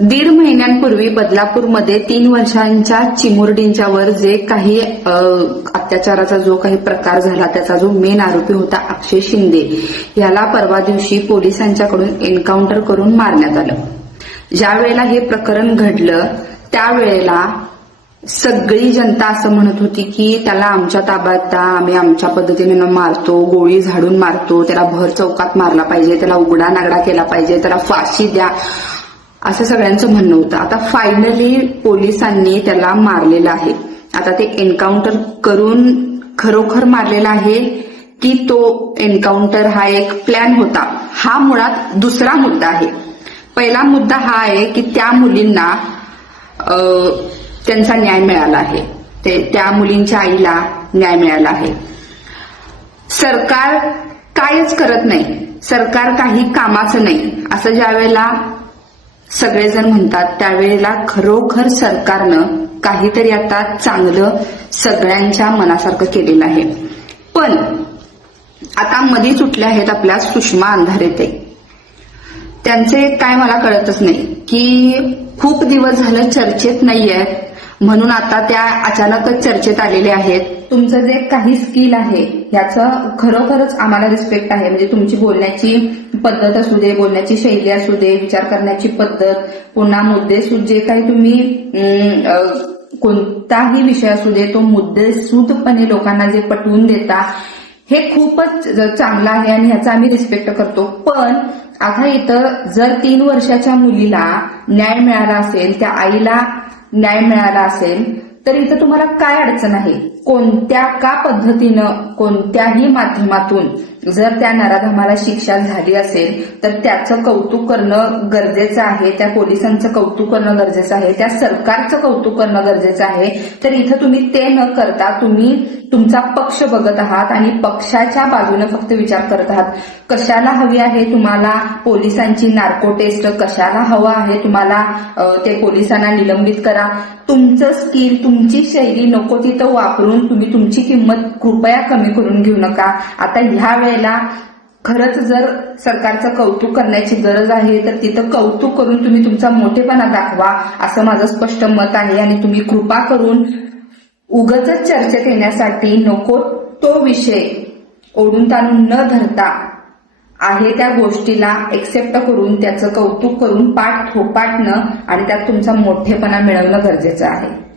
दीड महिन्यांपूर्वी बदलापूरमध्ये तीन वर्षांच्या चिमुरडींच्यावर जे काही अत्याचाराचा जो काही प्रकार झाला त्याचा जो मेन आरोपी होता अक्षय शिंदे याला परवा दिवशी पोलिसांच्याकडून एन्काउंटर करून मारण्यात आलं. ज्या वेळेला हे प्रकरण घडलं त्यावेळेला सगळी जनता असं म्हणत होती की त्याला आमच्या ताब्यात द्या आम्ही आमच्या पद्धतीने मारतो गोळी झाडून मारतो त्याला भर चौकात मारला पाहिजे त्याला उघडा नागडा केला पाहिजे त्याला फाशी द्या. असं सगळ्यांचं म्हणणं होतं. आता फायनली पोलिसांनी त्याला मारलेलं आहे. आता ते एन्काउंटर करून खरोखर मारलेला आहे की तो एन्काउंटर हा एक प्लॅन होता. हा मुळात दुसरा मुद्दा आहे. पहिला मुद्दा हा आहे की त्या मुलींना त्यांचा न्याय मिळाला आहे. ते त्या मुलींच्या आईला न्याय मिळाला आहे. सरकार कायच करत नाही. सरकार काही कामाचं नाही. असं ज्या वेळेला सगळेजण म्हणतात त्यावेळेला खरोखर सरकारनं काहीतरी आता चांगलं सगळ्यांच्या मनासारखं केलेलं आहे. पण आता मध्ये सुटले आहेत आपल्या सुषमा अंधारे ते. त्यांचे काय मला कळतच नाही की खूप दिवस झालं चर्चेत नाहीये म्हणून आता त्या अचानकच चर्चेत आलेल्या आहेत. तुमचं जे काही स्किल आहे याचं खरोखरच आम्हाला रिस्पेक्ट आहे. म्हणजे तुमची बोलण्याची पद्धत असू दे बोलण्याची शैली असू दे विचार करण्याची पद्धत पुन्हा मुद्दे जे काही तुम्ही कोणताही विषय असू दे तो मुद्देसूदपणे लोकांना जे पटवून देता हे खूपच चांगलं आहे आणि ह्याचा आम्ही रिस्पेक्ट करतो. पण आता इथं जर तीन वर्षाच्या मुलीला न्याय मिळाला असेल त्या आईला न्याय मिळाला असेल तर इथं तुम्हाला काय अडचण आहे? कोणत्या का पद्धतीनं कोणत्याही माध्यमातून जर त्या नराधमाला शिक्षा झाली असेल तर त्याचं कौतुक करणं गरजेचं आहे त्या पोलिसांचं कौतुक करणं गरजेचं आहे त्या सरकारचं कौतुक करणं गरजेचं आहे. तर इथं तुम्ही ते न करता तुम्ही तुमचा पक्ष बघत आहात आणि पक्षाच्या बाजूने फक्त विचार करत आहात. कशाला हवी आहे तुम्हाला पोलिसांची नार्को टेस्ट कशाला हवं आहे तुम्हाला ते पोलिसांना निलंबित करा? तुमचं स्किल तुमची शैली नको तिथं वापरून तुम्ही तुमची किंमत कृपया कमी करून घेऊ नका. आता ह्या वेळेला खरंच जर सरकारचं कौतुक करण्याची गरज आहे तर तिथं कौतुक करून तुम्ही तुमचा मोठेपणा दाखवा असं माझं स्पष्ट मत आहे. आणि तुम्ही कृपा करून उगच चर्चेत येण्यासाठी नको तो विषय ओढून ताणून न धरता आहे त्या गोष्टीला एक्सेप्ट करून त्याचं कौतुक करून पाठ थोपाटणं आणि त्यात तुमचा मोठेपणा मिळवणं गरजेचं आहे.